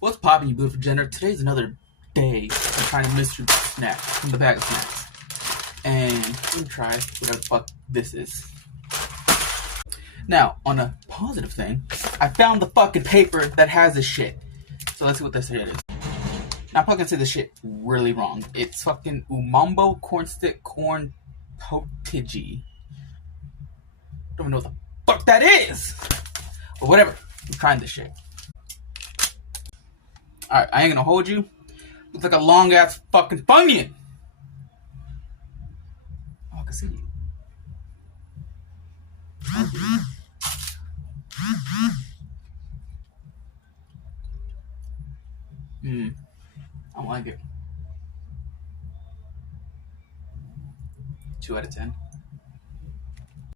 What's poppin', you beautiful gender? Today's another day of trying to mystery snack from the bag of snacks. And I'm gonna try whatever the fuck this is. Now, on a positive thing, I found the fucking paper that has this shit. So let's see what this shit is. Now, I'm probably gonna say this shit really wrong. It's fucking Umaibo corn stick corn potage. Don't even know what the fuck that is! But whatever, I'm trying this shit. Alright, I ain't gonna hold you. Looks like a long ass fucking Funyun. Oh, I can see you. I don't like it. 2 out of 10.